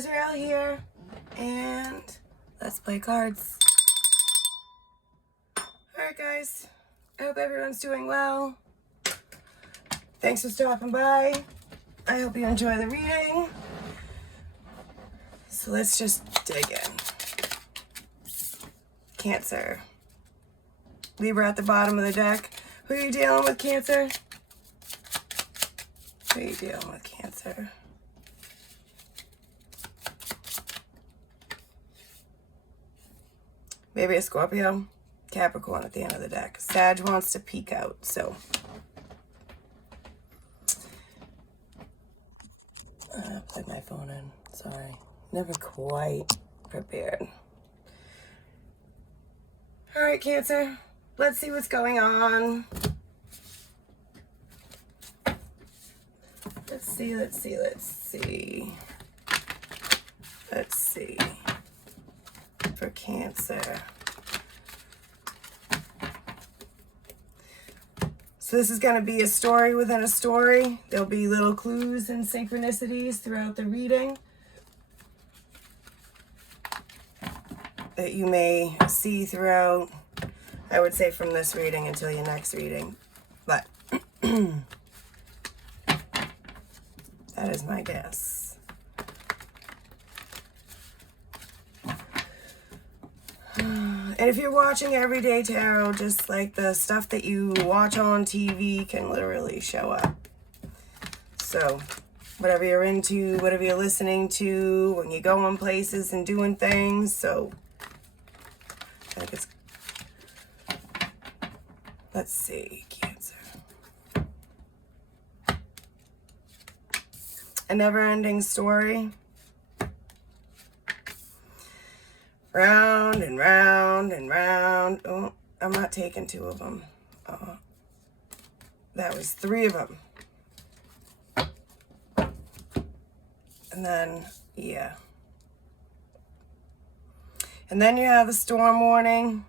Azrael here, and let's play cards. Alright guys, I hope everyone's doing well. Thanks for stopping by. I hope you enjoy the reading. So let's just dig in. Cancer. Libra at the bottom of the deck. Who are you dealing with, Cancer? Who are you dealing with, Cancer? Maybe a Scorpio. Capricorn at the end of the deck. Sag wants to peek out, so. Plug my phone in. Sorry. Never quite prepared. All right, Cancer. Let's see what's going on. Let's see. For Cancer. So this is going to be a story within a story. There'll be little clues and synchronicities throughout the reading that you may see throughout, I would say, from this reading until your next reading. But that is my guess. And if you're watching Everyday Tarot, just like the stuff that you watch on TV can literally show up. So whatever you're into, whatever you're listening to, when you go on places and doing things. So I think it's, let's see, Cancer. A never-ending story. Round and round and round. Oh, I'm not taking two of them. That was three of them. And then, yeah. And then you have the storm warning.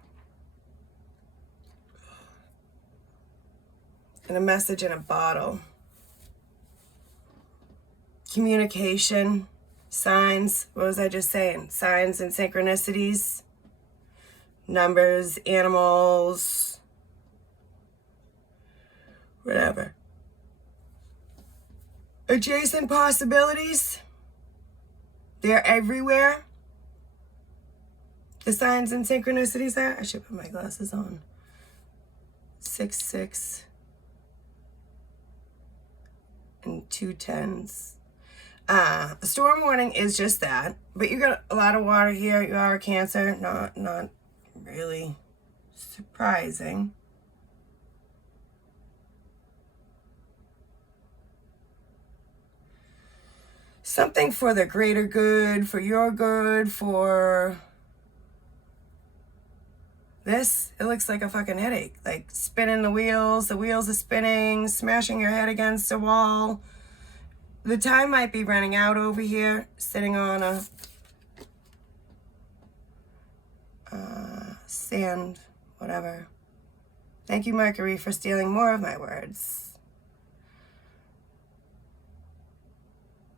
And a message in a bottle. Communication. Signs, what was I just saying? Signs and synchronicities, numbers, animals, whatever. Adjacent possibilities, they're everywhere. The signs and synchronicities are, I should put my glasses on. 6, 6, and 2 10s. A storm warning is just that, but you got a lot of water here. You are a Cancer, not really surprising. Something for the greater good, for your good, for this. It looks like a fucking headache, like spinning the wheels are spinning, smashing your head against a wall. The time might be running out over here, sitting on a sand, whatever. Thank you, Mercury, for stealing more of my words.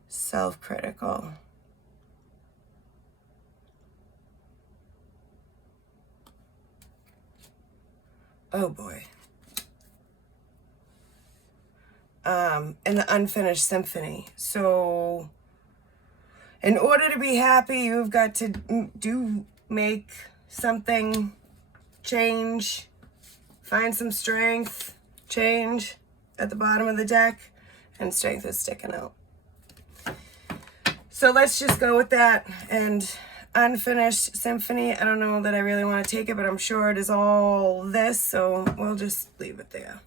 Self-critical. Oh boy. And the unfinished symphony. So in order to be happy, you've got to make something change, find some strength, change at the bottom of the deck, and strength is sticking out. So let's just go with that. And unfinished symphony, I don't know that I really want to take it, but I'm sure it is all this, so we'll just leave it there.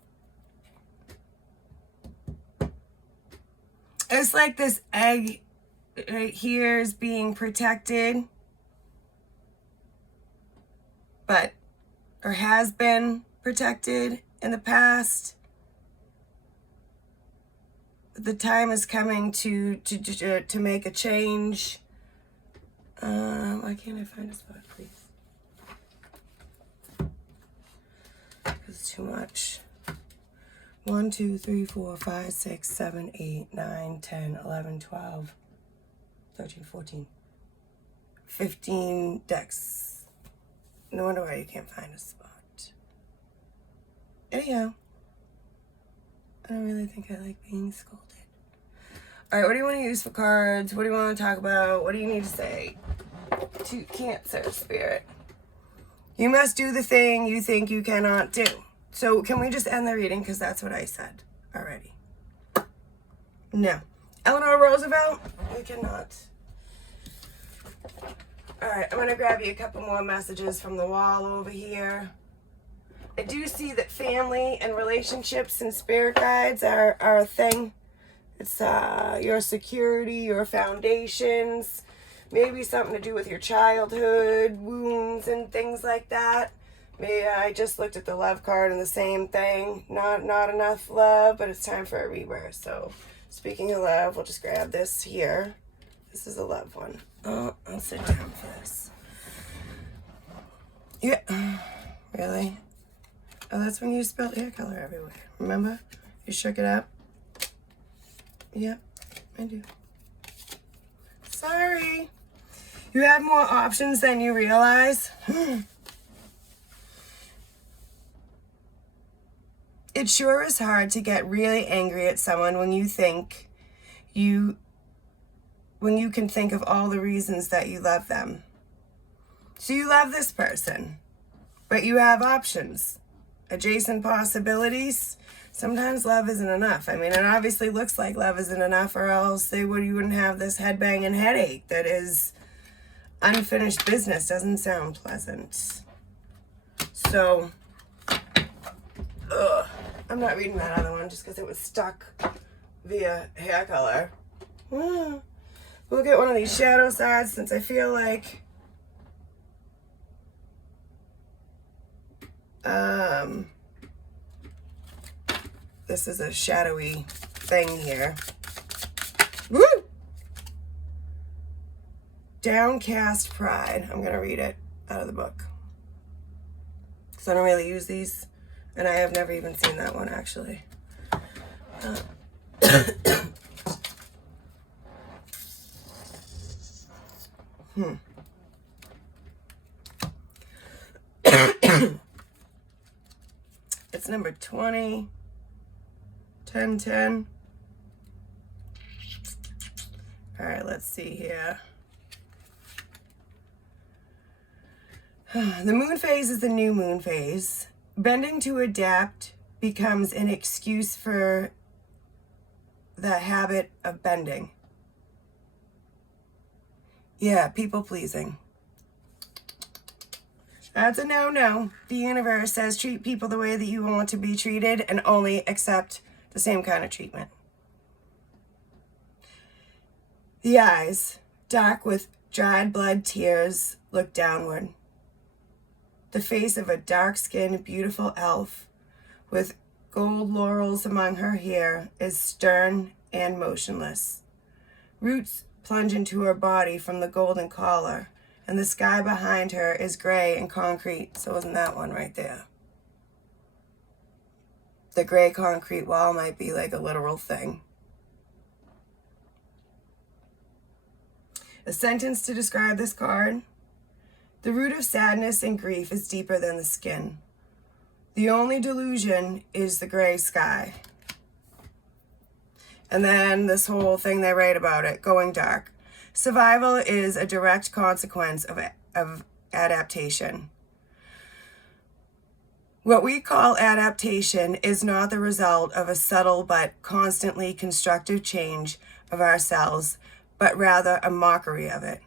It's like this egg right here is being protected, or has been protected in the past. The time is coming to make a change. Why can't I find a spot, please? It's too much. 1, 2, 3, 4, 5, 6, 7, 8, 9, 10, 11, 12, 13, 14, 15 decks. No wonder why you can't find a spot. Anyhow, I don't really think I like being scolded. All right, what do you want to use for cards? What do you want to talk about? What do you need to say to Cancer Spirit? You must do the thing you think you cannot do. So can we just end the reading? Because that's what I said already. No. Eleanor Roosevelt? We cannot. All right, I'm going to grab you a couple more messages from the wall over here. I do see that family and relationships and spirit guides are a thing. It's your security, your foundations, maybe something to do with your childhood, wounds, and things like that. Maybe I just looked at the love card and the same thing. Not enough love, but it's time for a rebirth. So speaking of love, we'll just grab this here. This is a love one. Oh, I'll sit down for this. Yeah, really? Oh, that's when you spilled hair color everywhere. Remember? You shook it up? Yep, I do. Sorry. You have more options than you realize. It sure is hard to get really angry at someone when you can think of all the reasons that you love them. So you love this person, but you have options, adjacent possibilities. Sometimes love isn't enough. I mean, it obviously looks like love isn't enough, or else you wouldn't have this headbanging headache that is unfinished business. Doesn't sound pleasant. So, I'm not reading that other one just because it was stuck via hair color. We'll get one of these shadow sides since I feel like this is a shadowy thing here. Woo! Downcast Pride. I'm going to read it out of the book. So I don't really use these. And I have never even seen that one, actually. It's number 20. 1010. All right, let's see here. The moon phase is the new moon phase. Bending to adapt becomes an excuse for the habit of bending. Yeah, people pleasing. That's a no-no. The universe says treat people the way that you want to be treated and only accept the same kind of treatment. The eyes, dark with dried blood tears, look downward. The face of a dark-skinned, beautiful elf with gold laurels among her hair is stern and motionless. Roots plunge into her body from the golden collar, and the sky behind her is gray and concrete. So isn't that one right there? The gray concrete wall might be like a literal thing. A sentence to describe this card. The root of sadness and grief is deeper than the skin. The only delusion is the gray sky. And then this whole thing they write about it, going dark. Survival is a direct consequence of adaptation. What we call adaptation is not the result of a subtle but constantly constructive change of ourselves, but rather a mockery of it.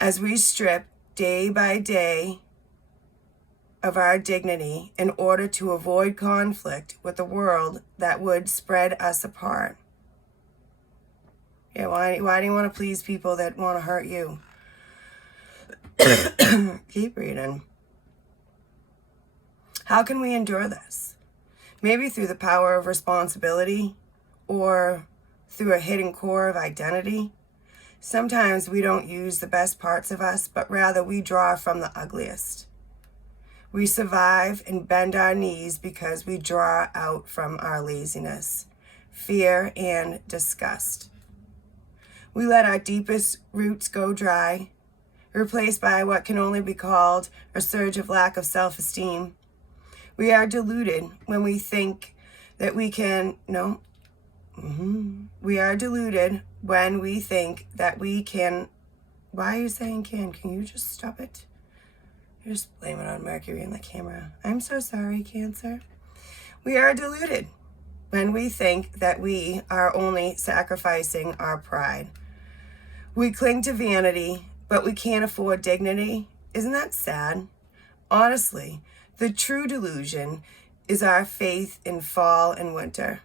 As we strip day by day of our dignity in order to avoid conflict with the world that would spread us apart. Yeah, why do you want to please people that want to hurt you? Keep reading. How can we endure this? Maybe through the power of responsibility or through a hidden core of identity. Sometimes we don't use the best parts of us, but rather we draw from the ugliest. We survive and bend our knees because we draw out from our laziness, fear, and disgust. We let our deepest roots go dry, replaced by what can only be called a surge of lack of self-esteem. We are deluded when we think that we can, no, we are deluded when we think that we can, why are you saying can you just stop it? You're just blaming it on Mercury and the camera. I'm so sorry, Cancer. We are deluded when we think that we are only sacrificing our pride. We cling to vanity, but we can't afford dignity. Isn't that sad? Honestly, the true delusion is our faith in fall and winter.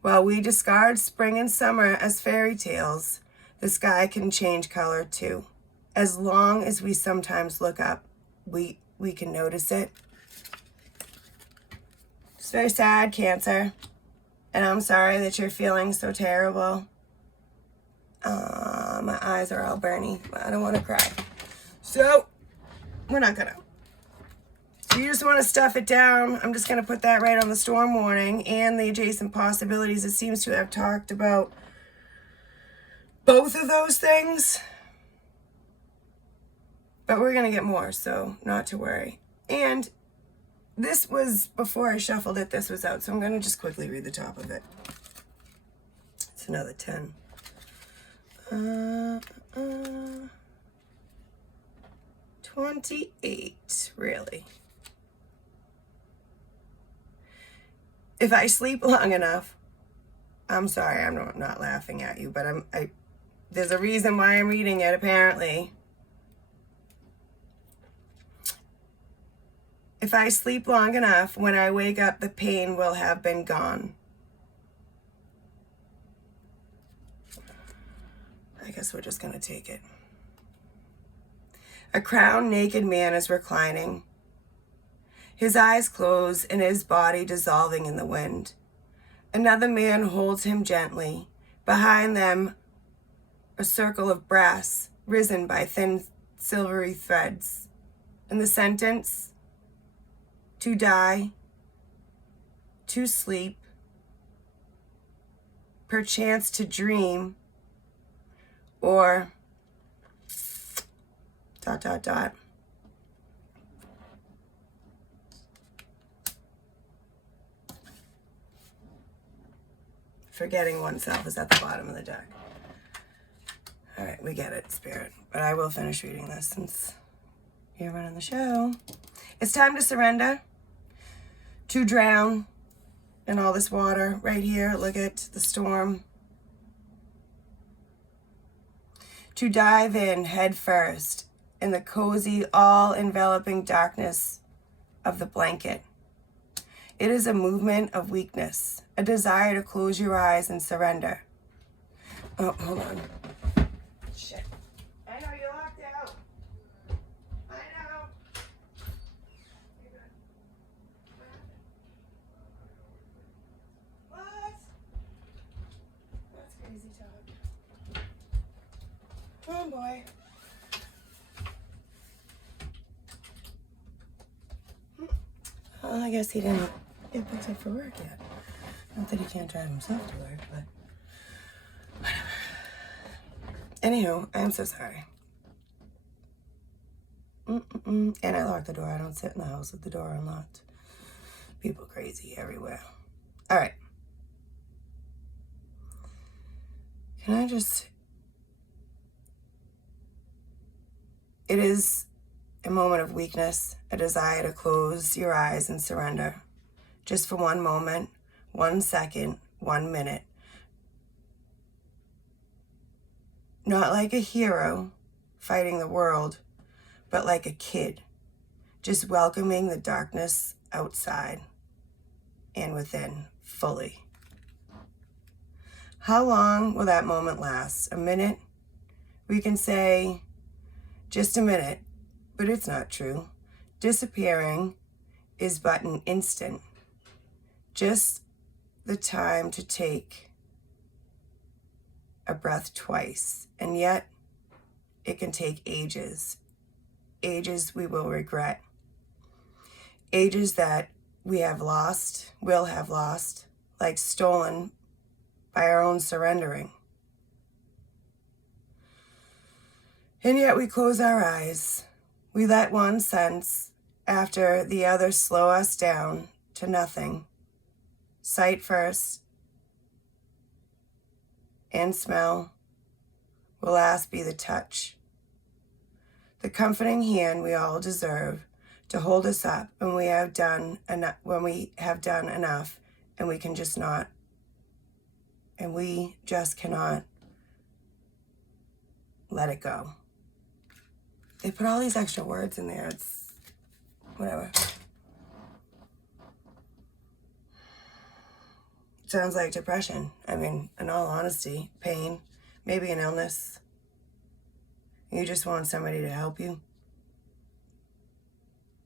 While we discard spring and summer as fairy tales, the sky can change color too. As long as we sometimes look up, we can notice it. It's very sad, Cancer. And I'm sorry that you're feeling so terrible. My eyes are all burny. I don't want to cry. So, we're not gonna. So you just want to stuff it down. I'm just going to put that right on the storm warning and the adjacent possibilities. It seems to have talked about both of those things. But we're going to get more, so not to worry. And this was, before I shuffled it, this was out. So I'm going to just quickly read the top of it. It's another 10. 28, really. If I sleep long enough, I'm sorry, I'm not laughing at you, but there's a reason why I'm reading it, apparently. If I sleep long enough, when I wake up, the pain will have been gone. I guess we're just going to take it. A crowned naked man is reclining, his eyes closed and his body dissolving in the wind. Another man holds him gently. Behind them, a circle of brass risen by thin silvery threads. And the sentence, to die, to sleep, perchance to dream, or ... Forgetting oneself is at the bottom of the deck. All right, we get it, Spirit. But I will finish reading this since you're running the show. It's time to surrender, to drown in all this water right here. Look at the storm. To dive in head first in the cozy, all-enveloping darkness of the blanket. It is a movement of weakness, a desire to close your eyes and surrender. Oh, hold on. Shit. I know you're locked out. I know. You're good. What? That's crazy talk. Come on, boy. Well, I guess he didn't get picked up for work yet. Not that he can't drive himself to work, but whatever. Anywho, I'm so sorry. And I locked the door. I don't sit in the house with the door unlocked. People crazy everywhere. All right. Can I just... It is a moment of weakness, a desire to close your eyes and surrender. Just for one moment, 1 second, 1 minute. Not like a hero fighting the world, but like a kid, just welcoming the darkness outside and within fully. How long will that moment last? A minute? We can say just a minute, but it's not true. Disappearing is but an instant. Just the time to take a breath twice, and yet it can take ages. Ages we will regret. Ages that we have lost, will have lost, like stolen by our own surrendering. And yet we close our eyes. We let one sense after the other slow us down to nothing. Sight first and smell will last be the touch. The comforting hand we all deserve to hold us up when we have done enough, and we can just not. And we just cannot let it go. They put all these extra words in there. It's whatever. Sounds like depression. I mean, in all honesty, pain, maybe an illness. You just want somebody to help you.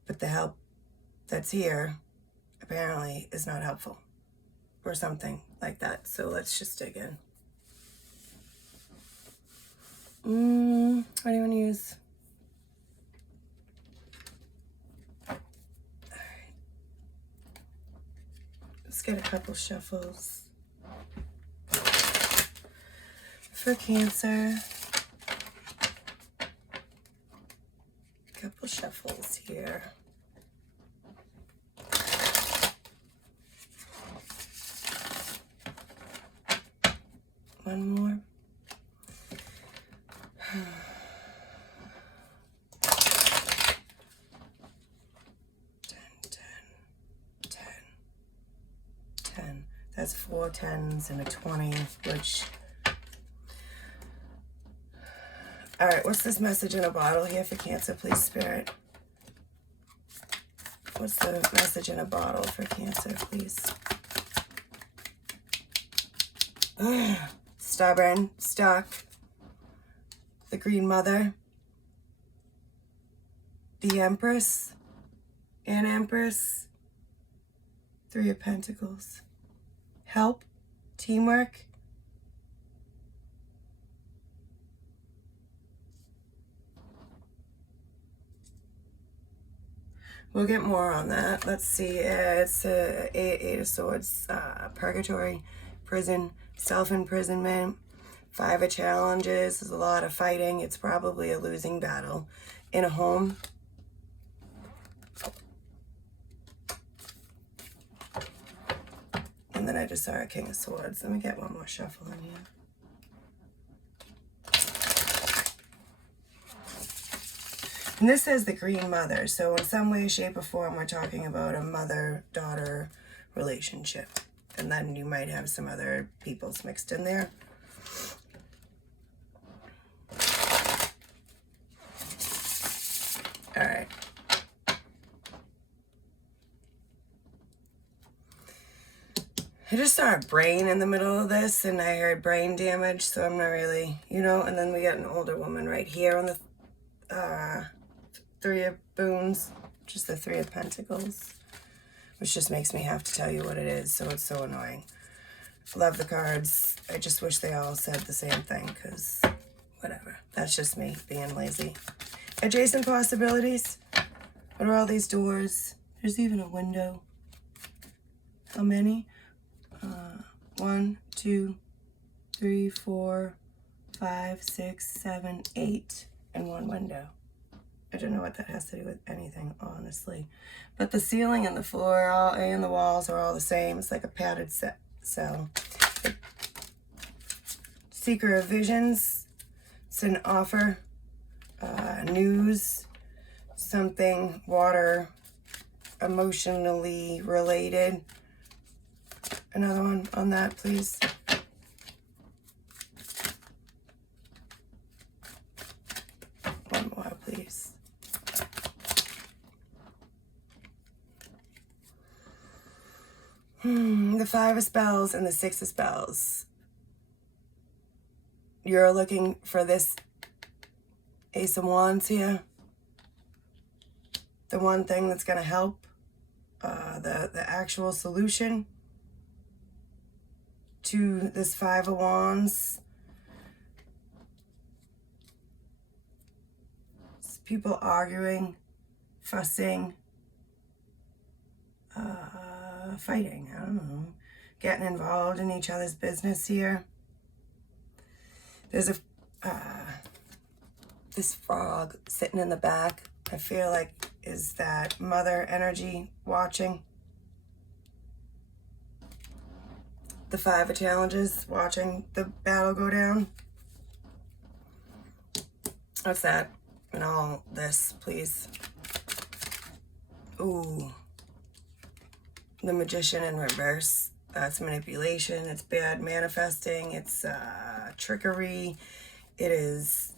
But the help that's here apparently is not helpful. Or something like that. So let's just dig in. What do you want to use? Alright. Let's get a couple shuffles. For Cancer. Couple shuffles here. One more. 10. That's 4 10s and a 20, which... All right, what's this message in a bottle here for Cancer, please, Spirit? What's the message in a bottle for Cancer, please? Stubborn, stuck, the Green Mother, the Empress, and Empress, 3 of Pentacles, help, teamwork, we'll get more on that. Let's see, it's Eight of Swords, purgatory, prison, self-imprisonment, 5 of challenges. There's a lot of fighting. It's probably a losing battle in a home. And then I just saw a King of Swords. Let me get one more shuffle in here. And this says the Green Mother. So in some way, shape, or form, we're talking about a mother-daughter relationship. And then you might have some other peoples mixed in there. All right. I just saw a brain in the middle of this, and I heard brain damage, so I'm not really, and then we got an older woman right here on the 3 of Boons, just the 3 of Pentacles, which just makes me have to tell you what it is, so it's so annoying. Love the cards. I just wish they all said the same thing, because whatever. That's just me being lazy. Adjacent possibilities. What are all these doors? There's even a window. How many? 1, 2, 3, 4, 5, 6, 7, 8, and 1 window. I don't know what that has to do with anything, honestly. But the ceiling and the floor and the walls are all the same. It's like a padded cell. Seeker of Visions. It's an offer. News. Something water. Emotionally related. Another one on that, please. One more, please. The 5 of Spells and the 6 of Spells. You're looking for this Ace of Wands here. The one thing that's going to help. The actual solution to this 5 of Wands. It's people arguing, fussing, fighting, I don't know, getting involved in each other's business here. There's a This frog sitting in the back, I feel like is that mother energy watching. The 5 of challenges, watching the battle go down. What's that? And all this, please. Ooh. The Magician in reverse. That's manipulation. It's bad manifesting. It's trickery. It is...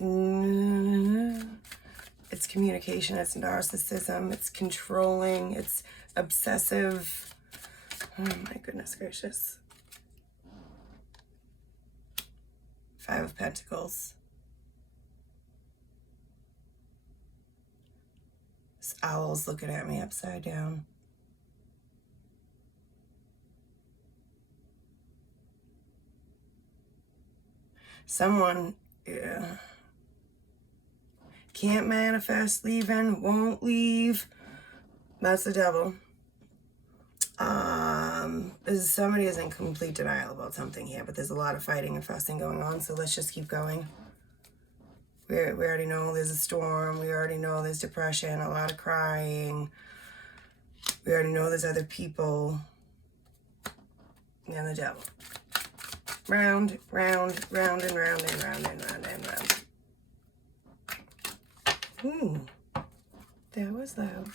it's communication. It's narcissism. It's controlling. It's obsessive. Oh my goodness gracious. 5 of Pentacles. This owl's looking at me upside down. Someone, yeah, can't manifest leaving, won't leave. That's the devil. Somebody is in complete denial about something here, but there's a lot of fighting and fussing going on, so let's just keep going. We already know there's a storm. We already know there's depression, a lot of crying. We already know there's other people. And the devil. Round, round, round, and round, and round, and round, and round. Ooh, that was loud.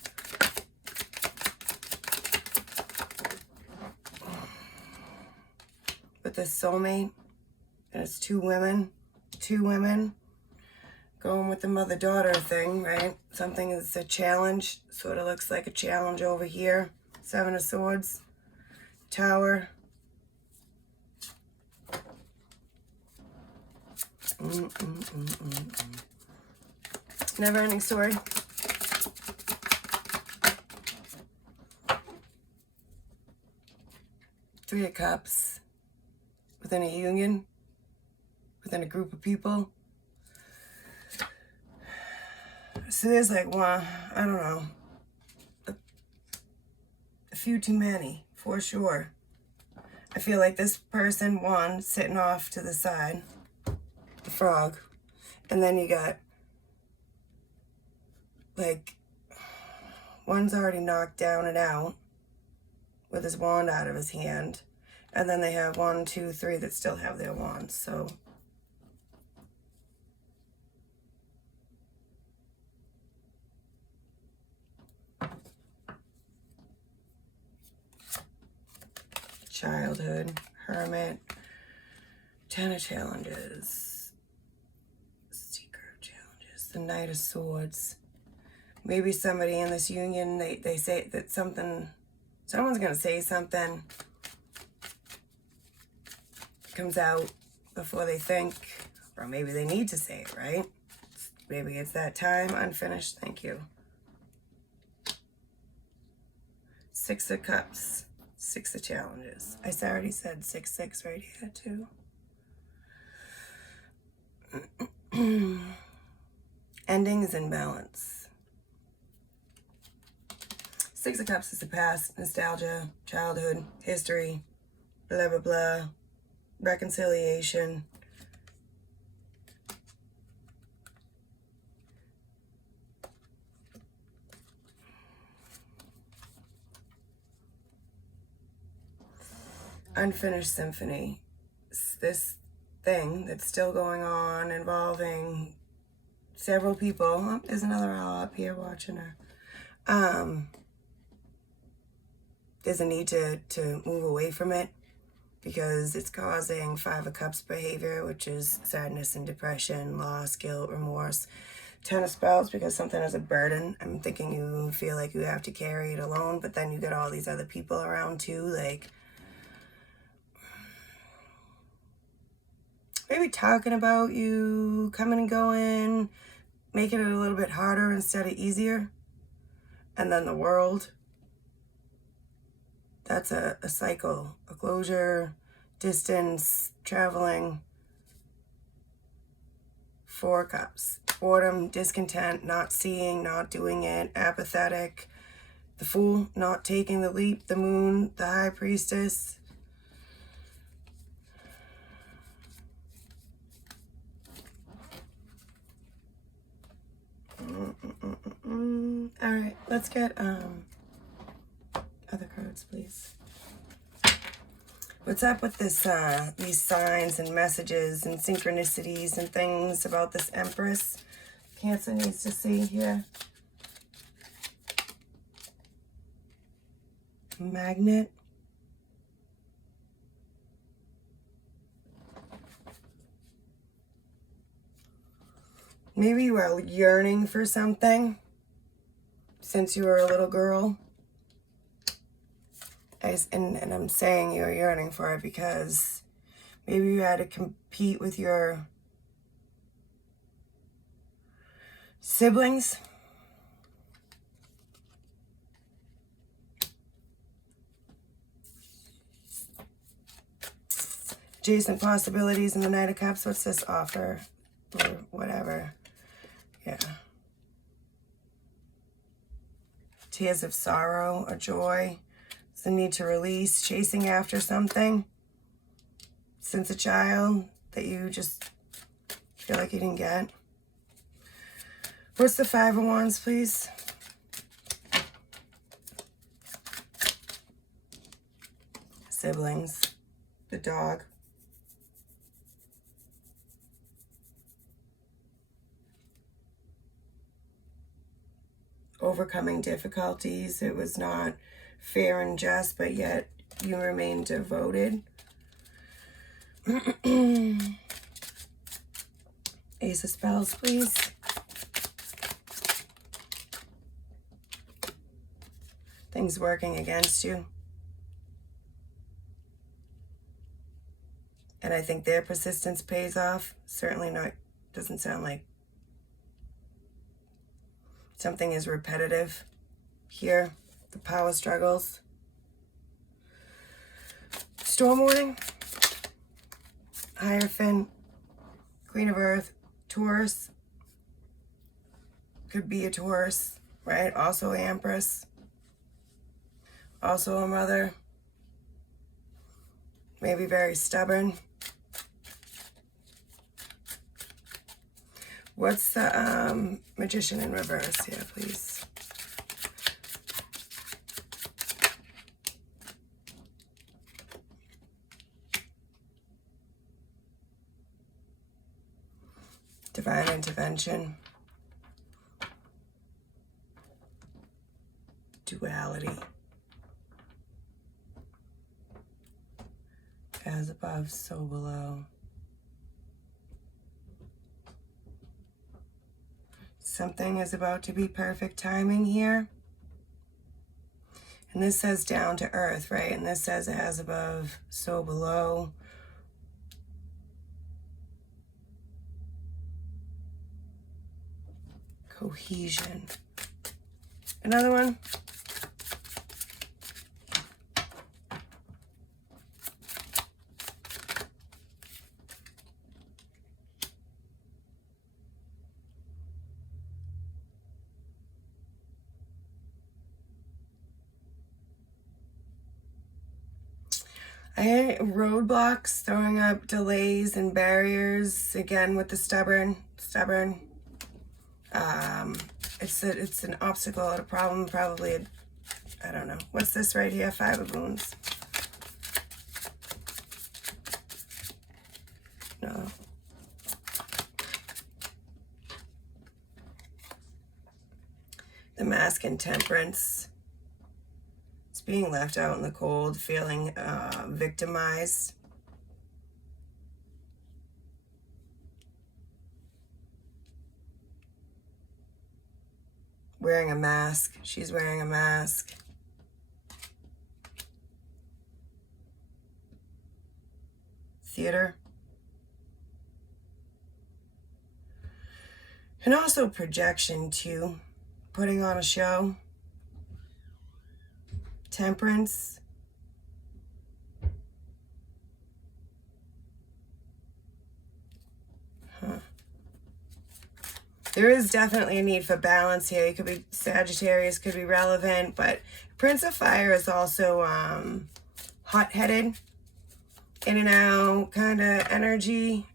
With the soulmate, and it's 2 women. 2 women. Going with the mother-daughter thing, right? Something is a challenge. Sort of looks like a challenge over here. 7 of Swords. Tower. Never-ending story. Three of Cups. Within a union. Within a group of people. So there's like one, I don't know, a few too many, for sure. I feel like this person, one, sitting off to the side, the frog, and then you got, like, one's already knocked down and out with his wand out of his hand, and then they have 1, 2, 3 that still have their wands, so... Childhood, Hermit, 10 of Challenges, Seeker of Challenges, the Knight of Swords. Maybe somebody in this union, they say that someone's going to say something, comes out before they think, or maybe they need to say it, right? Maybe it's that time, unfinished, thank you. 6 of Cups. 6 of Challenges. I already said 6, 6 right here too. Endings and balance. 6 of Cups is the past, nostalgia, childhood, history, blah, blah, blah, reconciliation. Unfinished symphony. It's this thing that's still going on involving several people. Oh, there's another owl up here watching her. There's a need to move away from it because it's causing 5 of Cups behavior, which is sadness and depression, loss, guilt, remorse. 10 of Spells because something is a burden. I'm thinking you feel like you have to carry it alone, but then you get all these other people around too, like maybe talking about you, coming and going, making it a little bit harder instead of easier. And then the world. That's a cycle, a closure, distance, traveling. 4 Cups. Boredom, discontent, not seeing, not doing it, apathetic. The Fool, not taking the leap. The Moon, the High Priestess. Let's get other cards, please. What's up with this, these signs and messages and synchronicities and things about this Empress? Cancer needs to see here. Magnet. Maybe you are yearning for something since you were a little girl. And I'm saying you're yearning for it because maybe you had to compete with your siblings. Adjacent possibilities in the Knight of Cups. What's this offer? Or whatever. Yeah. Tears of sorrow or joy. It's the need to release, chasing after something since a child that you just feel like you didn't get. What's the Five of Wands, please? Siblings. The dog. Overcoming difficulties. It was not fair and just, but yet you remain devoted. Ace of Spells, please. Things working against you. And I think their persistence pays off. Certainly not, doesn't sound like something is repetitive here. The power struggles. Storm warning. Hierophant. Queen of Earth. Taurus. Could be a Taurus, right? Also the Empress. Also a mother. Maybe very stubborn. What's the Magician in reverse here, please? Divine intervention. Duality. As above, so below. Something is about to be perfect timing here. And this says down to earth, right? And this says as above, so below. Cohesion. Another one. Roadblocks, throwing up delays and barriers, again with the stubborn. It's an obstacle and a problem, probably I don't know. What's this right here? Five of Moons. No. The Mask and Temperance. Being left out in the cold, feeling victimized. Wearing a mask. She's wearing a mask. Theater. And also projection too. Putting on a show. Temperance. There is definitely a need for balance here. You could be Sagittarius, could be relevant, but Prince of Fire is also hot-headed, in and out kind of energy.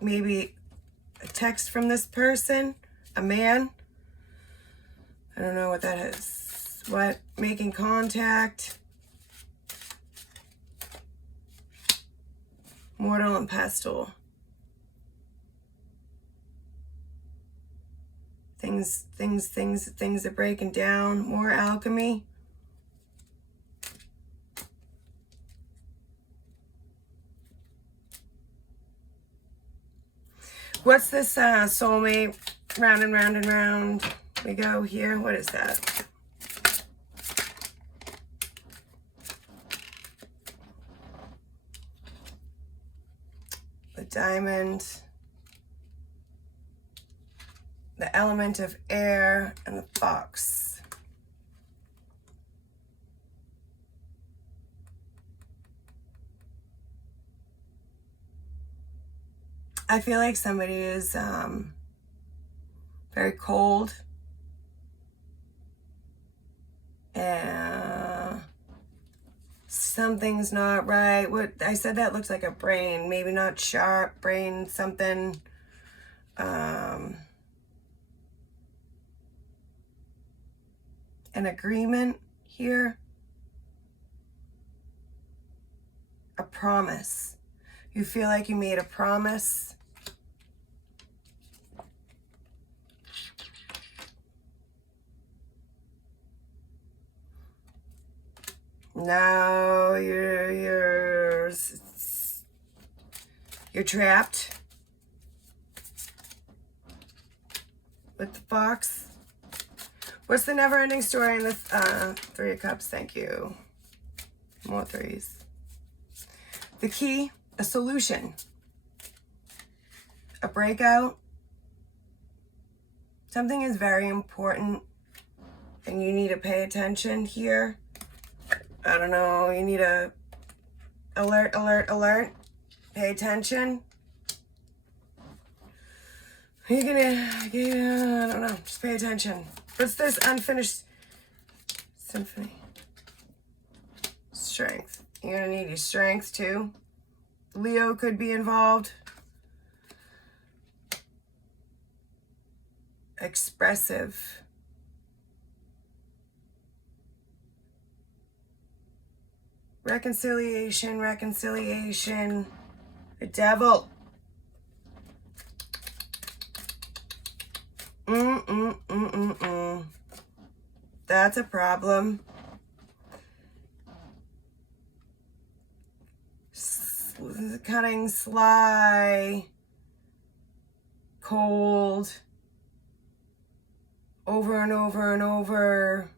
Maybe a text from this person, a man. I don't know what that is. What? Making contact. Mortal and pestle. Things are breaking down. More alchemy. What's this soulmate? Round and round and round we go here. What is that? The diamond. The element of air, and the fox. I feel like somebody is very cold. And something's not right. What I said, that looks like a brain. Maybe not sharp brain, something. An agreement here. A promise. You feel like you made a promise. Now you're trapped with the fox. What's the never-ending story in the Three of Cups? Thank you. More threes. The key, a solution. A breakout. Something is very important and you need to pay attention here. I don't know, you need to alert. Pay attention. You're gonna, I don't know, just pay attention. What's this unfinished symphony? Strength. You're gonna need your strength too. Leo could be involved. Expressive. Reconciliation. The devil. That's a problem. Cutting, sly, cold, over and over.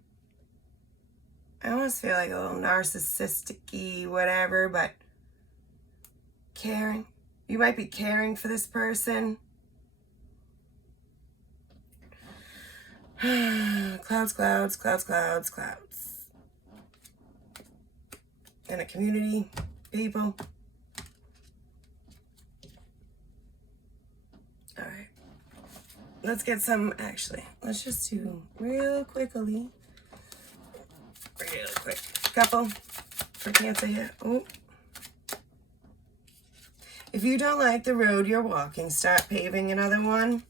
I almost feel like a little narcissistic-y, whatever, but caring. You might be caring for this person. Clouds. In a community, people. All right. Let's get some, actually, let's just do real quick. Couple for Cancer here. Oh. If you don't like the road you're walking, start paving another one.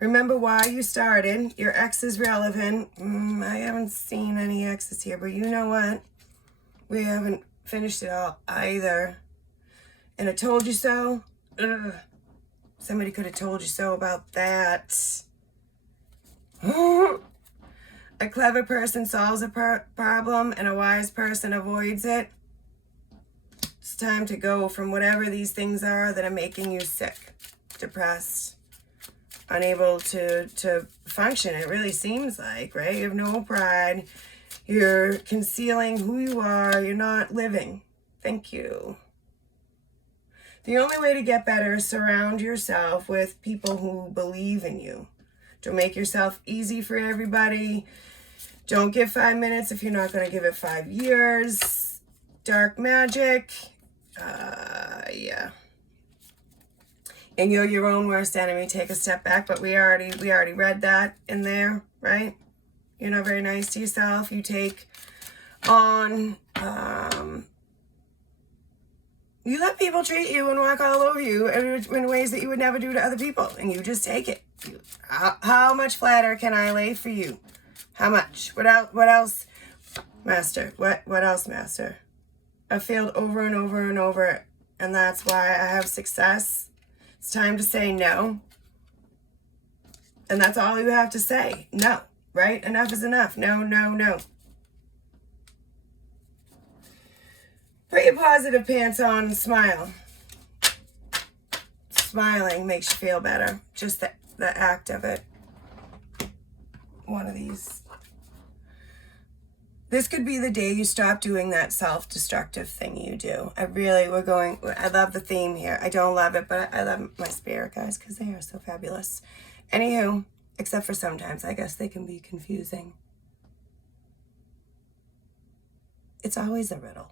Remember why you started. Your ex is relevant. I haven't seen any exes here, but you know what? We haven't finished it all either. And I told you so. Ugh. Somebody could have told you so about that. A clever person solves a problem and a wise person avoids it. It's time to go from whatever these things are that are making you sick, depressed, unable to function. It really seems like, right? You have no pride. You're concealing who you are. You're not living. Thank you. The only way to get better is surround yourself with people who believe in you. Don't make yourself easy for everybody. Don't give 5 minutes if you're not going to give it 5 years. Dark magic. Yeah. And you're your own worst enemy. Take a step back. But we already read that in there, right? You're not very nice to yourself. You take on... you let people treat you and walk all over you in ways that you would never do to other people. And you just take it. How much flatter can I lay for you? How much? What else, Master? What else, Master? I've failed over and over and over, and that's why I have success. It's time to say no. And that's all you have to say. No, right? Enough is enough. No, no, no. Put your positive pants on and smile. Smiling makes you feel better. Just the act of it. One of these. This could be the day you stop doing that self-destructive thing you do. I love the theme here. I don't love it, but I love my spirit guys because they are so fabulous. Anywho, except for sometimes, I guess they can be confusing. It's always a riddle.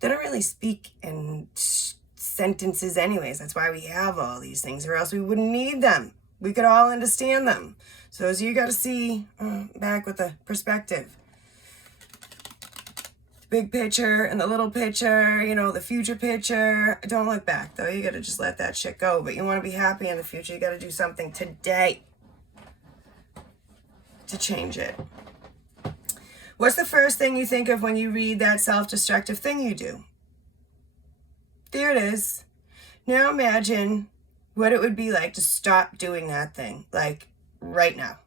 They don't really speak in sentences anyways. That's why we have all these things, or else we wouldn't need them. We could all understand them. So as you got to see back with the perspective. The big picture and the little picture, you know, the future picture. Don't look back, though. You got to just let that shit go. But you want to be happy in the future. You got to do something today to change it. What's the first thing you think of when you read that self-destructive thing you do? There it is. Now imagine what it would be like to stop doing that thing, like right now.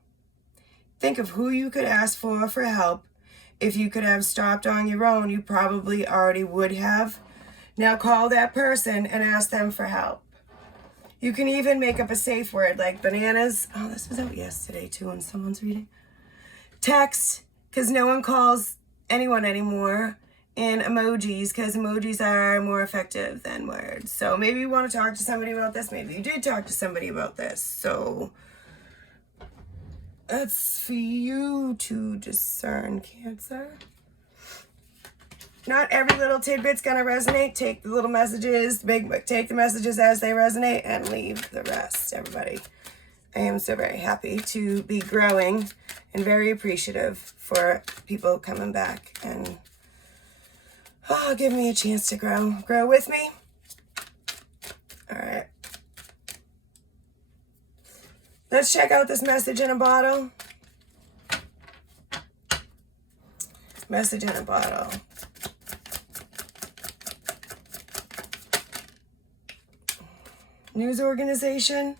Think of who you could ask for help. If you could have stopped on your own, you probably already would have. Now call that person and ask them for help. You can even make up a safe word like bananas. Oh, this was out yesterday too when someone's reading. Text, because no one calls anyone anymore. And emojis, because emojis are more effective than words. So maybe you want to talk to somebody about this. Maybe you did talk to somebody about this. So that's for you to discern, Cancer. Not every little tidbit's going to resonate. Take the little messages, take the messages as they resonate and leave the rest, everybody. I am so very happy to be growing and very appreciative for people coming back and give me a chance to grow. Grow with me. All right. Let's check out this message in a bottle. Message in a bottle. News organization.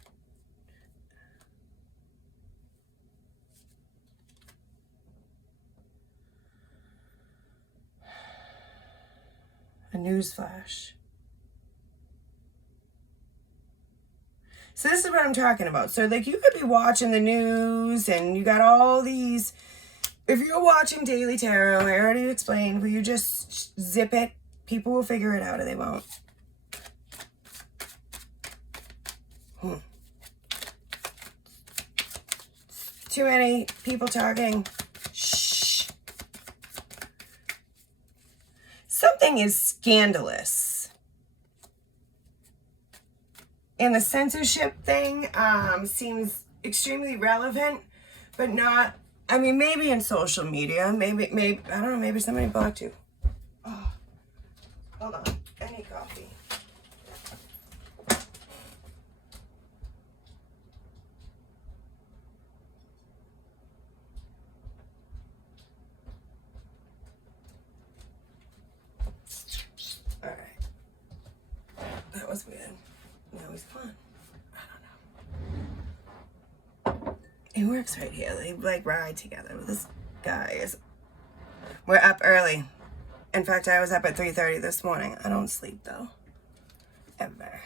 A news flash. So this is what I'm talking about. So like you could be watching the news and you got all these, if you're watching Daily Tarot, I already explained, will you just zip it? People will figure it out or they won't. Too many people talking. Shh. Something is scandalous. And the censorship thing seems extremely relevant, but not, I mean, maybe in social media, maybe, I don't know, maybe somebody blocked you. Oh, hold on, I need coffee. All right, that was weird. That was fun. I don't know. He works right here. They like ride together. This guy is. We're up early. In fact, I was up at 3:30 this morning. I don't sleep though. Ever.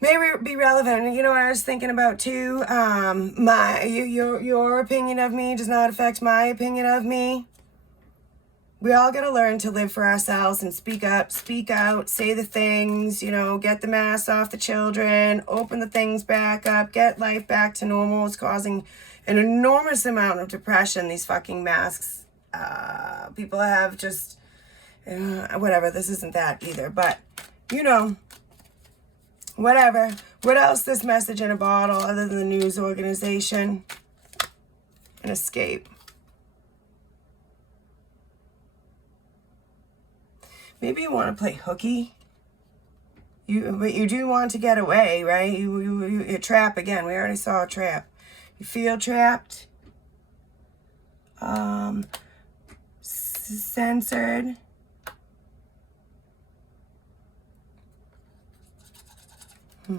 Maybe be relevant. You know what I was thinking about too? Your opinion of me does not affect my opinion of me. We all got to learn to live for ourselves and speak up, speak out, say the things, you know, get the masks off the children, open the things back up, get life back to normal. It's causing an enormous amount of depression, these fucking masks. People have just, whatever, this isn't that either, but, you know, whatever. What else this message in a bottle other than the news organization? An escape. Maybe you want to play hooky. But you do want to get away, right? You trap again. We already saw a trap. You feel trapped. Censored. A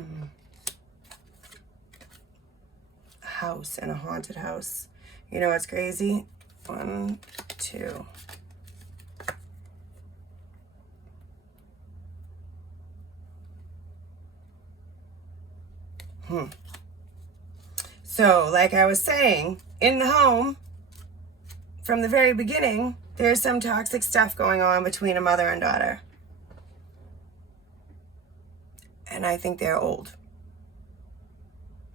house and a haunted house. You know what's crazy? 1, 2. So, like I was saying, in the home, from the very beginning, there's some toxic stuff going on between a mother and daughter. And I think they're old.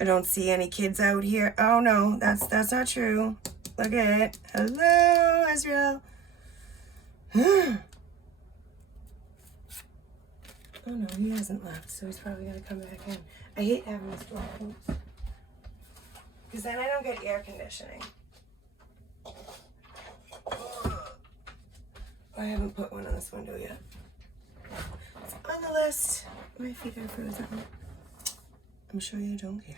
I don't see any kids out here. Oh no, that's not true. Look at it. Hello, Israel. Oh no, he hasn't left, so he's probably gonna come back in. I hate having this door closed, because then I don't get air conditioning. I haven't put one on this window yet. It's on the list. My feet are frozen. I'm sure you don't care.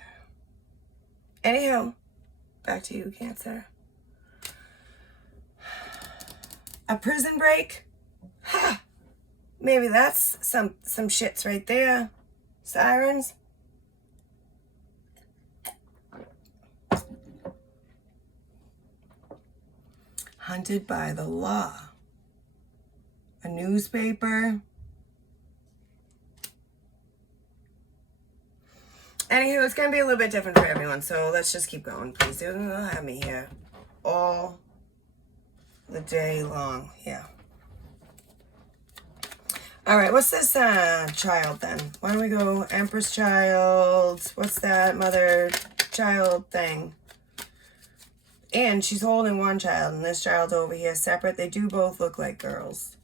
Anyhow, back to you, Cancer. A prison break? Ha! Maybe that's some shits right there. Sirens. Hunted by the law. A newspaper. Anywho, it's going to be a little bit different for everyone, so let's just keep going, please. Don't have me here all the day long. Yeah. All right, what's this child then? Why don't we go Empress child? What's that mother-child thing? And she's holding one child, and this child's over here separate. They do both look like girls.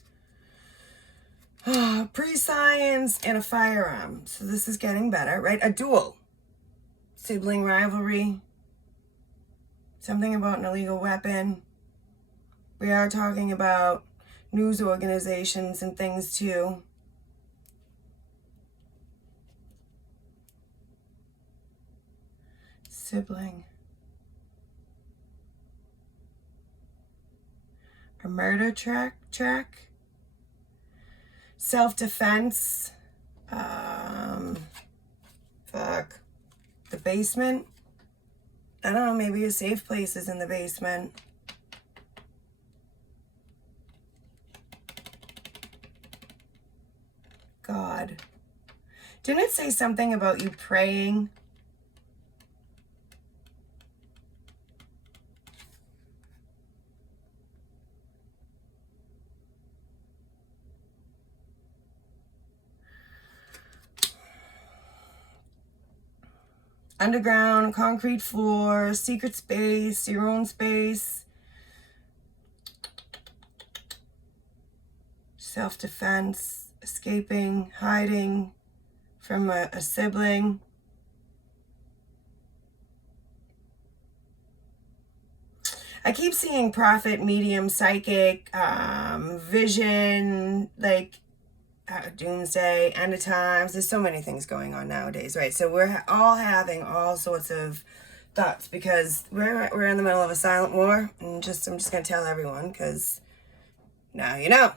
Pre-science and a firearm. So this is getting better, right? A duel. Sibling rivalry. Something about an illegal weapon. We are talking about news organizations and things too. Sibling. A murder track. Self-defense. Fuck. The basement. I don't know, maybe a safe place is in the basement. God. Didn't it say something about you praying? Underground, concrete floor, secret space, your own space. Self-defense, escaping, hiding from a sibling. I keep seeing prophet, medium, psychic, vision, like doomsday, end of times. There's so many things going on nowadays, right? So we're all having all sorts of thoughts because we're in the middle of a silent war, and I'm just gonna tell everyone because now you know.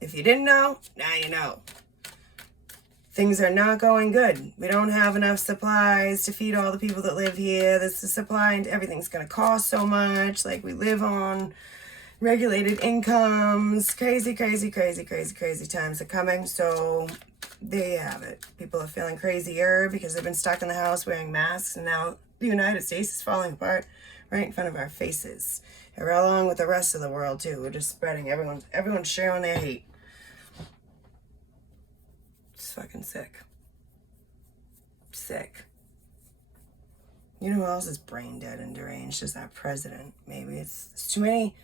If you didn't know, now you know. Things are not going good. We don't have enough supplies to feed all the people that live here. This is supply and everything's gonna cost so much. Like, we live on regulated incomes. Crazy times are coming. So there you have it. People are feeling crazier because they've been stuck in the house wearing masks, and now the United States is falling apart right in front of our faces. And along with the rest of the world too. We're just spreading, everyone's sharing their hate. It's fucking sick. Sick. You know who else is brain dead and deranged? Is our president. Maybe it's too many.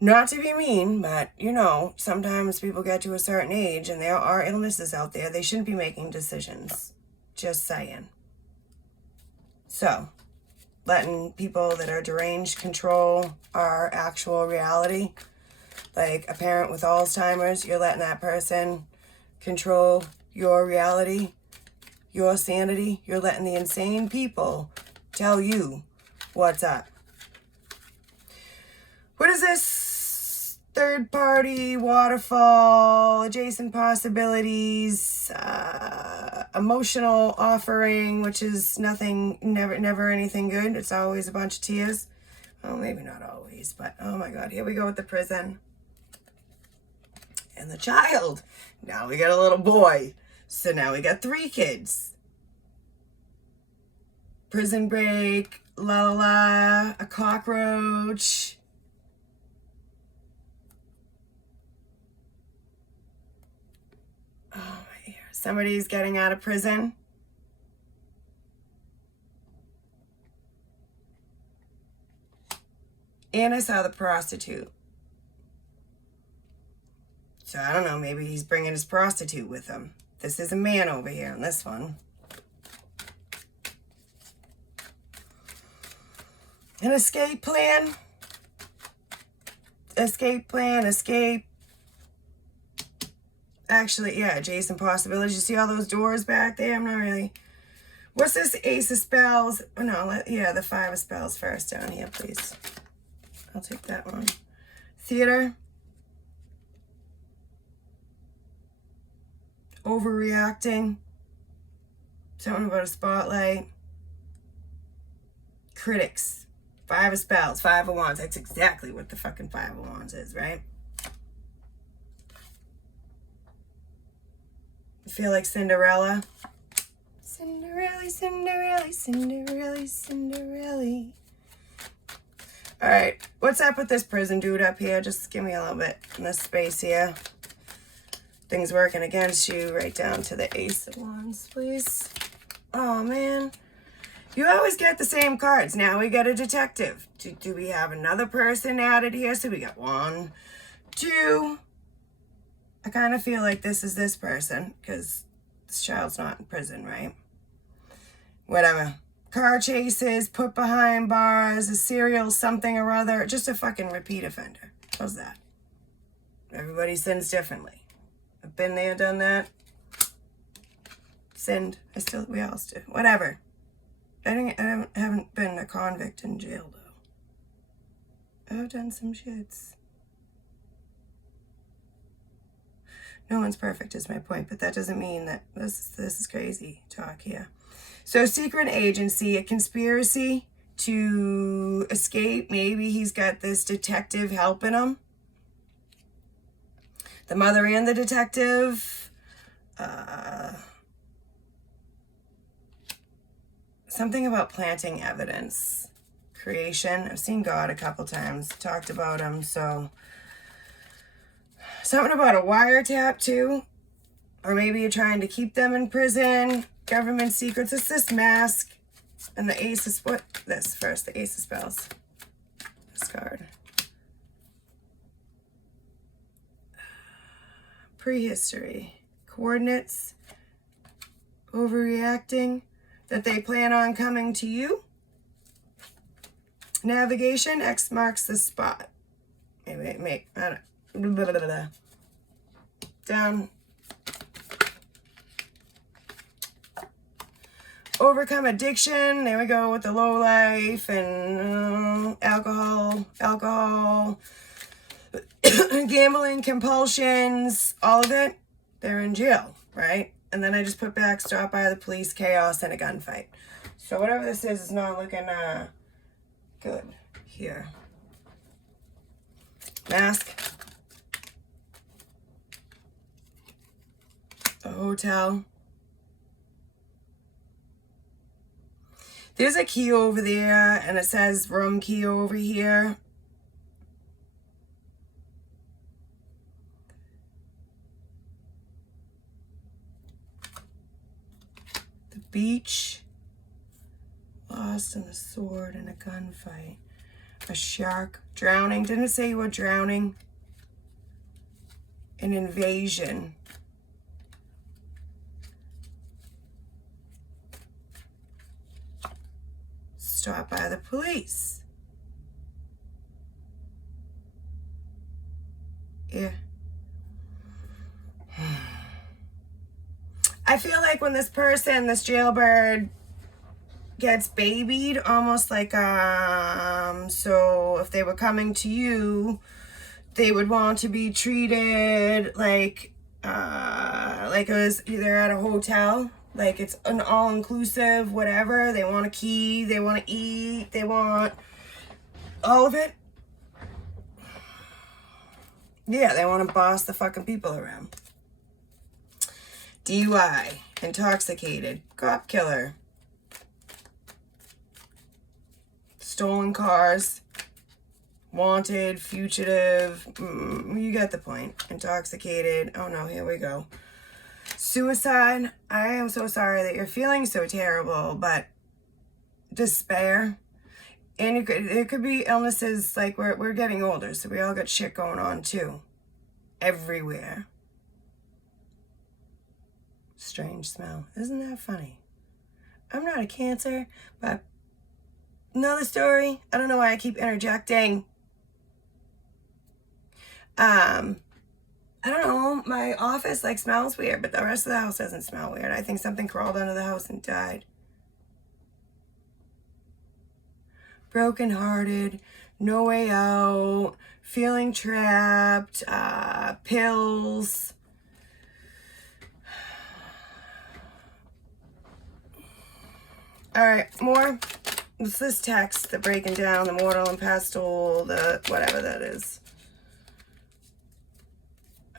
Not to be mean, but you know, sometimes people get to a certain age and there are illnesses out there. They shouldn't be making decisions. Just saying. So, letting people that are deranged control our actual reality. Like a parent with Alzheimer's, you're letting that person control your reality. your sanity. You're letting the insane people tell you what's up. What is this? Third party, waterfall, adjacent possibilities, emotional offering, which is nothing, never anything good. It's always a bunch of tears. Oh, maybe not always, but oh my God, here we go with the prison. And the child. Now we got a little boy. So now we got 3 kids. Prison break, la la la, a cockroach. Oh my ear. Somebody's getting out of prison. And I saw the prostitute. So I don't know, maybe he's bringing his prostitute with him. This is a man over here on this one. An escape plan. Escape plan, escape. Actually, yeah, adjacent possibilities. You see all those doors back there? I'm not really... What's this Ace of Spells? Oh, no, yeah, the 5 of Spells first down here, please. I'll take that one. Theater. Overreacting. Something about a spotlight. Critics. 5 of Spells, 5 of Wands. That's exactly what the fucking 5 of Wands is, right? You feel like Cinderella? Cinderella, Cinderella, Cinderella, Cinderella. All right, what's up with this prison dude up here? Just give me a little bit in this space here. Things working against you, right down to the Ace of Wands, please. Oh, man. You always get the same cards. Now we got a detective. Do we have another person added here? So we got 1, 2. I kind of feel like this is this person because this child's not in prison, right? Whatever. Car chases, put behind bars, a serial something or other. Just a fucking repeat offender. How's that? Everybody sins differently. I've been there, done that. Sinned. We all do. Whatever. I haven't been a convict in jail, though. I've done some shits. No one's perfect is my point, but that doesn't mean that this is crazy talk here. So secret agency, a conspiracy to escape. Maybe he's got this detective helping him. The mother and the detective. Something about planting evidence. Creation. I've seen God a couple times. Talked about him, so... Something about a wiretap, too. Or maybe you're trying to keep them in prison. Government secrets. It's this mask. And the Ace of... What? This first. The Ace of Spells. This card. Prehistory. Coordinates. Overreacting. That they plan on coming to you. Navigation. X marks the spot. Maybe. I don't... Blah, blah, blah. Down. Overcome addiction. There we go with the low life and alcohol, gambling, compulsions, all of it. They're in jail, right? And then I just put back, stopped by the police, chaos, and a gunfight. So whatever this is not looking good here. Mask. A hotel. There's a key over there, and it says room key over here. The beach. Lost in a sword and a gunfight. A shark. Drowning. Didn't it say you were drowning? An invasion. Stopped by the police. Yeah. I feel like when this person, this jailbird, gets babied, almost like, so if they were coming to you, they would want to be treated like it was either at a hotel, like it's an all-inclusive, whatever. They want a key, they want to eat, they want all of it. Yeah, they want to boss the fucking people around. DUI, intoxicated, cop killer, stolen cars, wanted, fugitive, you get the point. Intoxicated, oh no, here we go. Suicide, I am so sorry that you're feeling so terrible, but despair. And it could be illnesses, like we're getting older, so we all got shit going on too. Everywhere. Strange smell. Isn't that funny? I'm not a Cancer, but another story. I don't know why I keep interjecting. I don't know. My office like smells weird, but the rest of the house doesn't smell weird. I think something crawled under the house and died. Brokenhearted, no way out, feeling trapped, pills. All right, more. It's this text, the breaking down, the mortal and pestle, the whatever that is.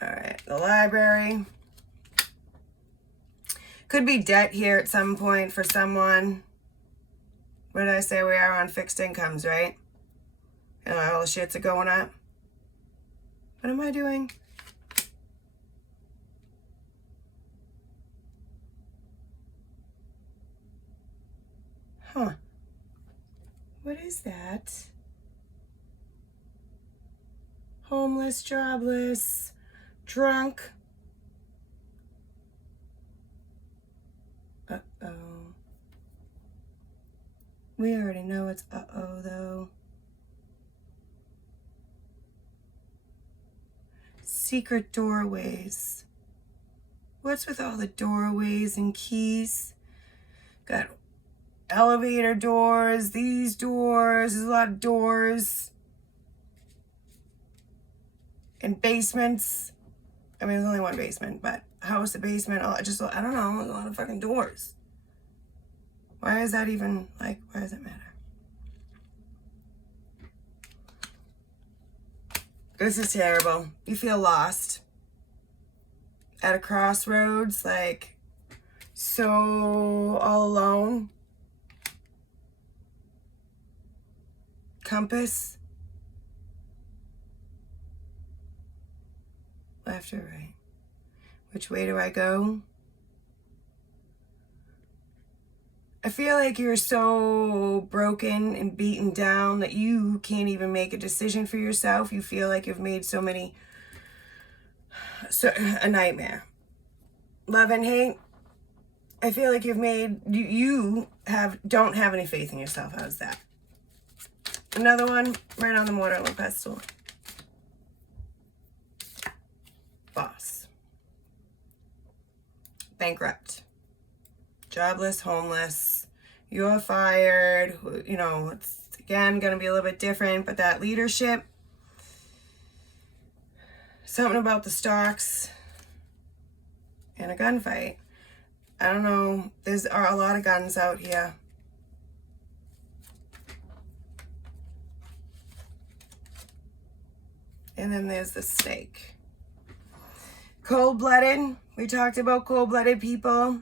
All right, the library. Could be debt here at some point for someone. What did I say? We are on fixed incomes, right? And all the shits are going up. What am I doing? Huh. What is that? Homeless, jobless, drunk. Uh-oh. We already know it's uh-oh, though. Secret doorways. What's with all the doorways and keys? Got elevator doors, these doors, there's a lot of doors. And basements. I mean, there's only one basement, but house, a basement, I don't know, there's a lot of fucking doors. Why is that even, like, why does it matter? This is terrible. You feel lost. At a crossroads, like, so all alone. Compass. Left or right? Which way do I go? I feel like you're so broken and beaten down that you can't even make a decision for yourself. You feel like you've made a nightmare. Love and hate. I feel like you don't have any faith in yourself. How's that? Another one, right on the mortar and pestle. Boss. Bankrupt. Jobless, homeless. You're fired. You know, it's again going to be a little bit different, but that leadership. Something about the stocks. And a gunfight. I don't know. There's a lot of guns out here. And then there's the snake. Cold-blooded. We talked about cold-blooded people.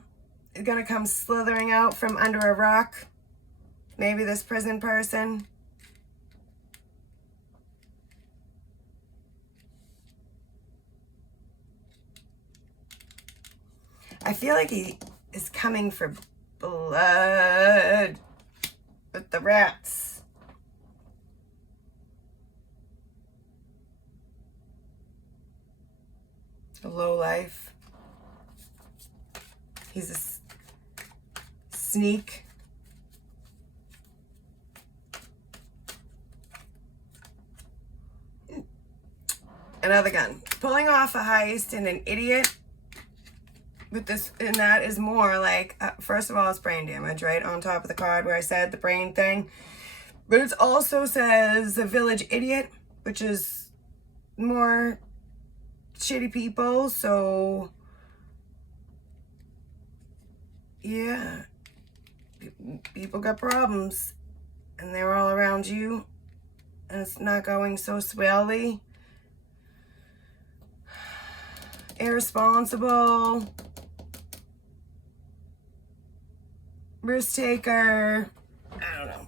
They're going to come slithering out from under a rock. Maybe this prison person. I feel like he is coming for blood with the rats. A low life. He's a sneak. Another gun. Pulling off a heist and an idiot. With this, and that is more like, first of all, it's brain damage, right? On top of the card where I said the brain thing. But it also says the village idiot, which is more shitty people. So, yeah. People got problems. And they're all around you. And it's not going so swellly. Irresponsible. Risk taker. I don't know.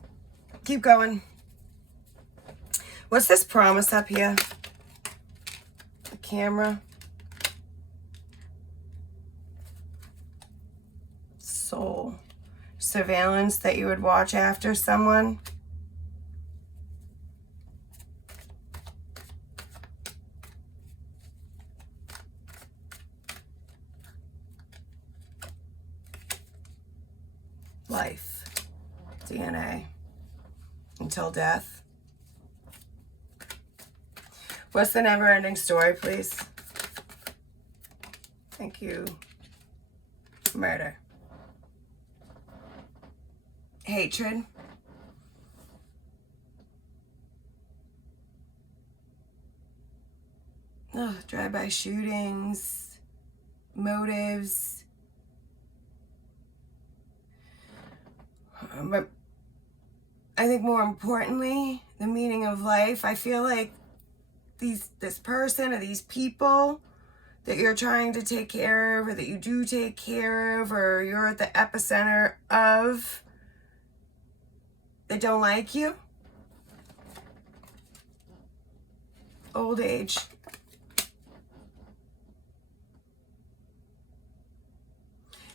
Keep going. What's this promise up here? The camera. Soul. Surveillance that you would watch after someone. Life. DNA. Until death. What's the never-ending story, please? Thank you. Murder. Hatred. Oh, drive-by shootings. Motives. But I think more importantly, the meaning of life. I feel like this person or these people that you're trying to take care of, or that you do take care of, or you're at the epicenter of, they don't like you. Old age.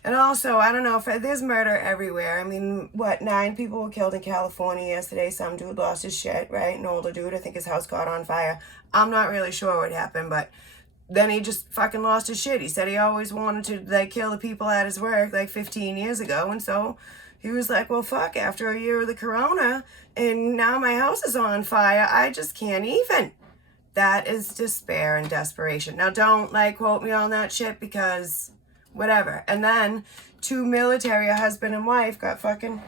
And also, I don't know, if there's murder everywhere. I mean, 9 people were killed in California yesterday. Some dude lost his shit, right? An older dude. I think his house caught on fire. I'm not really sure what happened, but then he just fucking lost his shit. He said he always wanted to, like, kill the people at his work, like, 15 years ago. And so he was like, well, fuck, after a year of the corona, and now my house is on fire, I just can't even. That is despair and desperation. Now, don't, like, quote me on that shit, because whatever. And then 2 military, a husband and wife, got fucking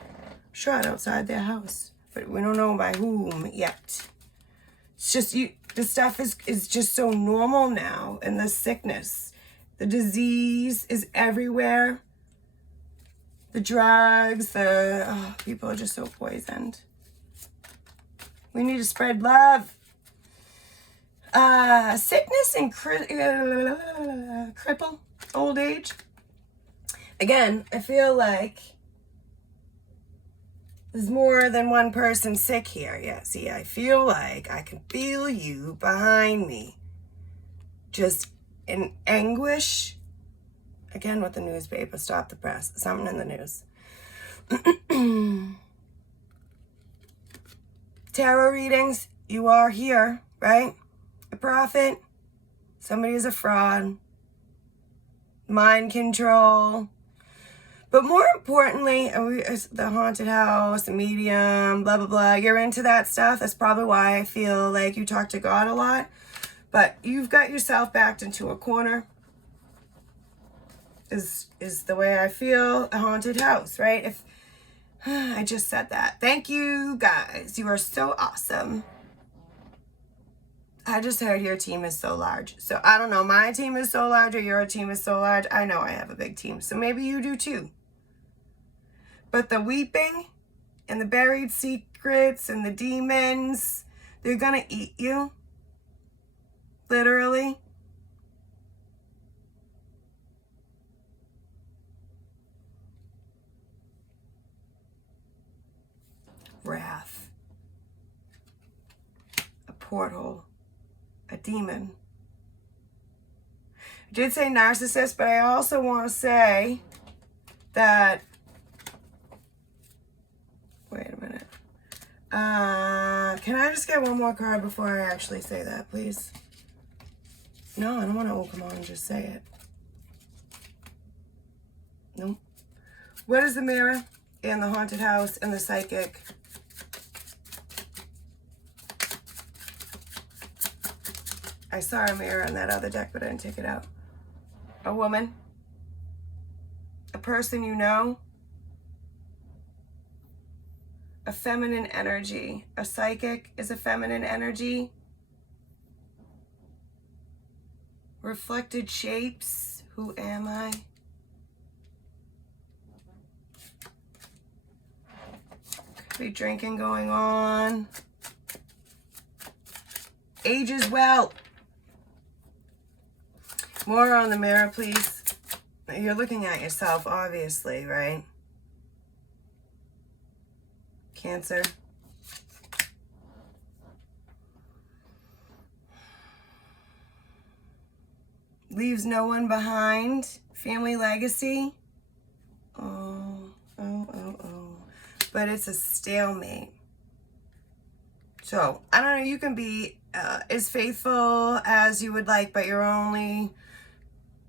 shot outside their house. But we don't know by whom yet. It's just, the stuff is just so normal now. And the sickness, the disease is everywhere. The drugs, people are just so poisoned. We need to spread love. Sickness and cripple. Old age. Again, I feel like there's more than one person sick here. Yeah, see, I feel like I can feel you behind me. Just in anguish. Again with the newspaper, stop the press. Something in the news. Tarot readings, you are here, right? A prophet. Somebody is a fraud. Mind control. But more importantly, the haunted house, the medium, blah, blah, blah. You're into that stuff. That's probably why I feel like you talk to God a lot. But you've got yourself backed into a corner. Is the way I feel. A haunted house, right? If I just said that. Thank you, guys. You are so awesome. I just heard your team is so large. So I don't know, my team is so large or your team is so large. I know I have a big team. So maybe you do too. But the weeping and the buried secrets and the demons, they're going to eat you. Literally. Wrath. A porthole. A demon. I did say narcissist, but I also want to say that, wait a minute. Can I just get one more card before I actually say that, please? No, I don't want to, oh, come on and just say it. Nope. What is the mirror and the haunted house and the psychic? I saw a mirror on that other deck, but I didn't take it out. A woman. person you know. A feminine energy. A psychic is a feminine energy. Reflected shapes. Who am I? Could be drinking going on. Ages well. More on the mirror, please. You're looking at yourself, obviously, right? Cancer. Leaves no one behind. Family legacy. Oh. But it's a stalemate. So, I don't know, you can be as faithful as you would like, but you're only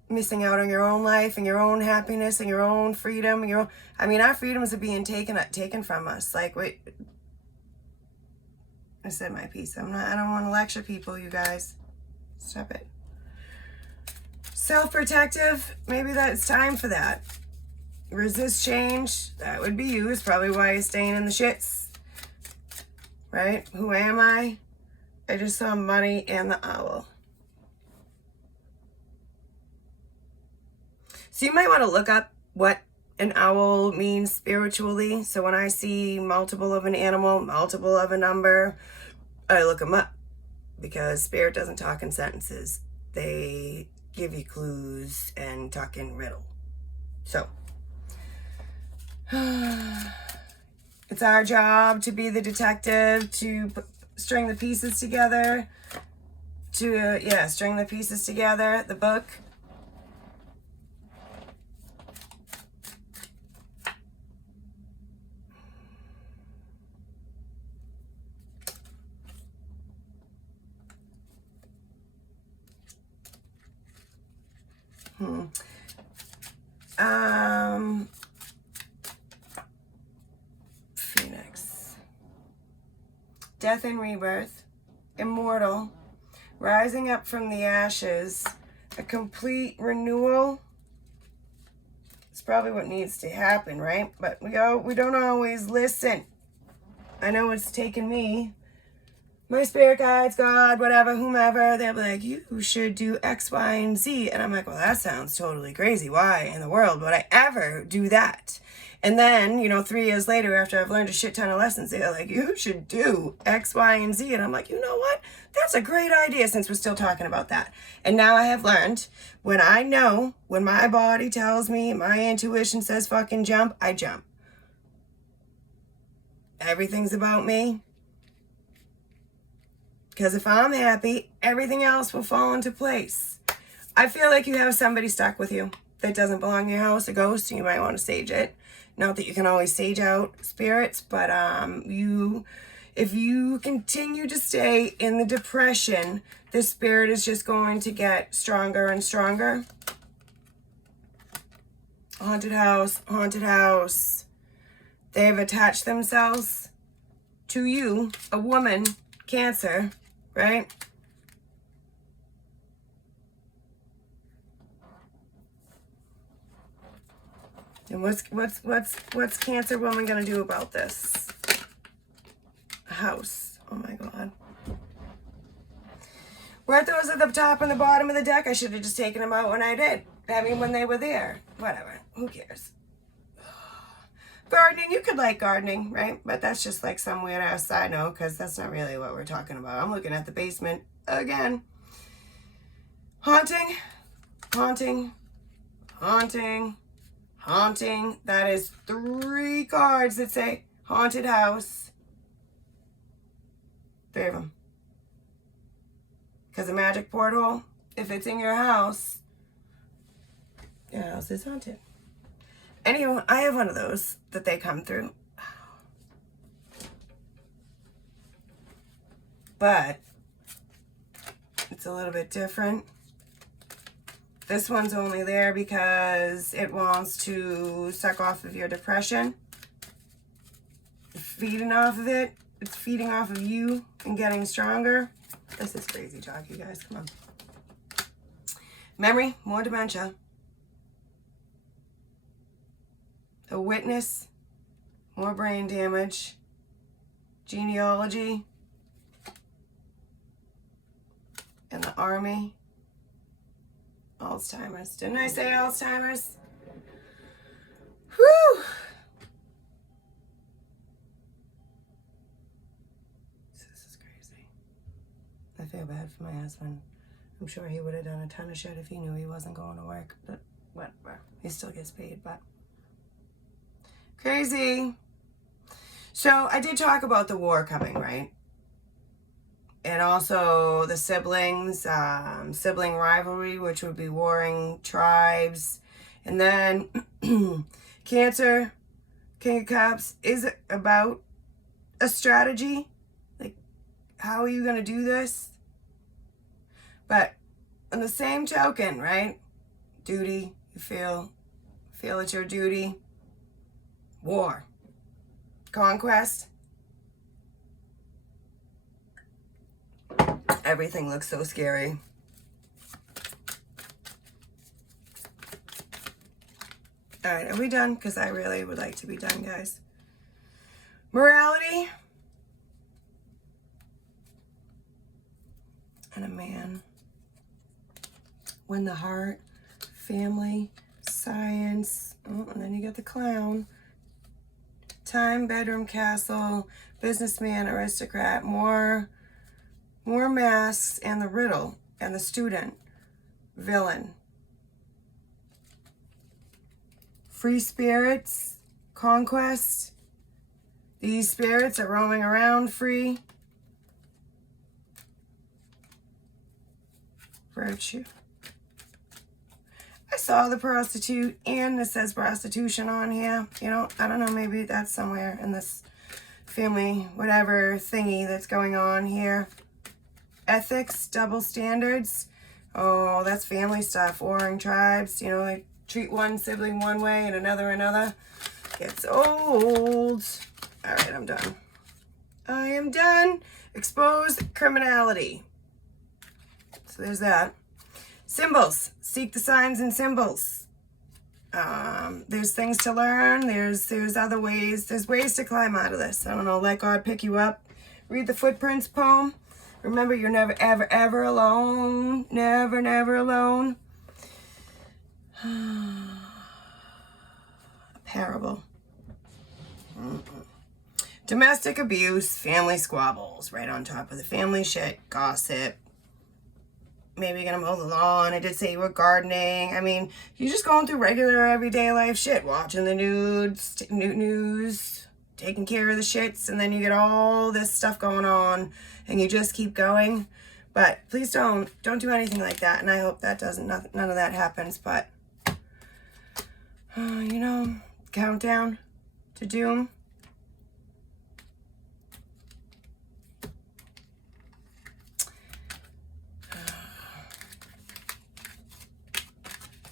missing out on your own life and your own happiness and your own freedom. I mean, our freedoms are being taken from us. Like, wait, I said my piece. I don't want to lecture people, you guys. Stop it. Self-protective, maybe that's time for that. Resist change, that would be you. It's probably why you're staying in the shits. Right? Who am I? I just saw money and the owl. So you might want to look up what an owl means spiritually. So when I see multiple of an animal, multiple of a number, I look them up. Because spirit doesn't talk in sentences. They give you clues and talk in riddle. So it's our job to be the detective, to string the pieces together, string the pieces together, the book. Phoenix. Death and rebirth. Immortal. Rising up from the ashes. A complete renewal. It's probably what needs to happen, right? But we don't always listen. I know it's taken me, my spirit guides, God, whatever, whomever, they'll be like, you should do X, Y, and Z. And I'm like, well, that sounds totally crazy. Why in the world would I ever do that? And then, 3 years later, after I've learned a shit ton of lessons, they're like, you should do X, Y, and Z. And I'm like, you know what? That's a great idea, since we're still talking about that. And now I have learned, when my body tells me, my intuition says fucking jump, I jump. Everything's about me. Because if I'm happy, everything else will fall into place. I feel like you have somebody stuck with you that doesn't belong in your house, a ghost, and you might want to sage it. Not that you can always sage out spirits, but if you continue to stay in the depression, the spirit is just going to get stronger and stronger. Haunted house, haunted house. They have attached themselves to you, a woman, Cancer, right? And what's Cancer woman gonna do about this? A house. Oh my God. Weren't those at the top and the bottom of the deck? I should have just taken them out when I did. I mean, when they were there. Whatever. Who cares? Gardening, you could like gardening, right? But that's just like some weird ass side note, because that's not really what we're talking about. I'm looking at the basement again. Haunting, haunting, haunting, haunting. That is 3 cards that say haunted house. 3 of them. Because a magic portal, if it's in your house is haunted. Anyway, I have one of those that they come through. But it's a little bit different. This one's only there because it wants to suck off of your depression. Feeding off of it. It's feeding off of you and getting stronger. This is crazy talk, you guys. Come on. Memory, more dementia. The Witness, more brain damage. Genealogy, and the Army. Alzheimer's. Didn't I say Alzheimer's? Whew! This is crazy. I feel bad for my husband. I'm sure he would have done a ton of shit if he knew he wasn't going to work, but whatever. He still gets paid, but crazy. So I did talk about the war coming, right? And also the siblings, sibling rivalry, which would be warring tribes. And then Cancer, King of Cups, is it about a strategy? Like, how are you going to do this? But on the same token, right? Duty, you feel it's your duty. War. Conquest. Everything looks so scary. All right, are we done? Because I really would like to be done, guys. Morality. And a man. Win the heart. Family. Science. Oh, and then you get the clown. Time, bedroom, castle, businessman, aristocrat, more masks, and the riddle, and the student, villain. Free spirits, conquest. These spirits are roaming around free. Virtue. I saw the prostitute, and it says prostitution on here. You know, I don't know, maybe that's somewhere in this family, whatever thingy that's going on here. Ethics, double standards. Oh, that's family stuff. Warring tribes, you know, like treat one sibling one way and another. Gets old. All right, I'm done. I am done. Exposed criminality. So there's that. Symbols. Seek the signs and symbols. There's things to learn. There's other ways. There's ways to climb out of this. I don't know. Let God pick you up. Read the Footprints poem. Remember, you're never, ever, ever alone. Never, never alone. A parable. Domestic abuse, family squabbles. Right on top of the family shit. Gossip. Maybe you're gonna mow the lawn. I did say you were gardening. I mean, you're just going through regular everyday life shit. Watching the news, taking care of the shits, and then you get all this stuff going on, and you just keep going. But please don't do anything like that. And I hope that none of that happens. But you know, countdown to doom.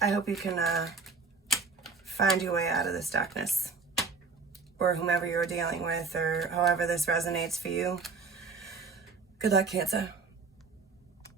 I hope you can find your way out of this darkness, or whomever you're dealing with, or however this resonates for you. Good luck, Cancer.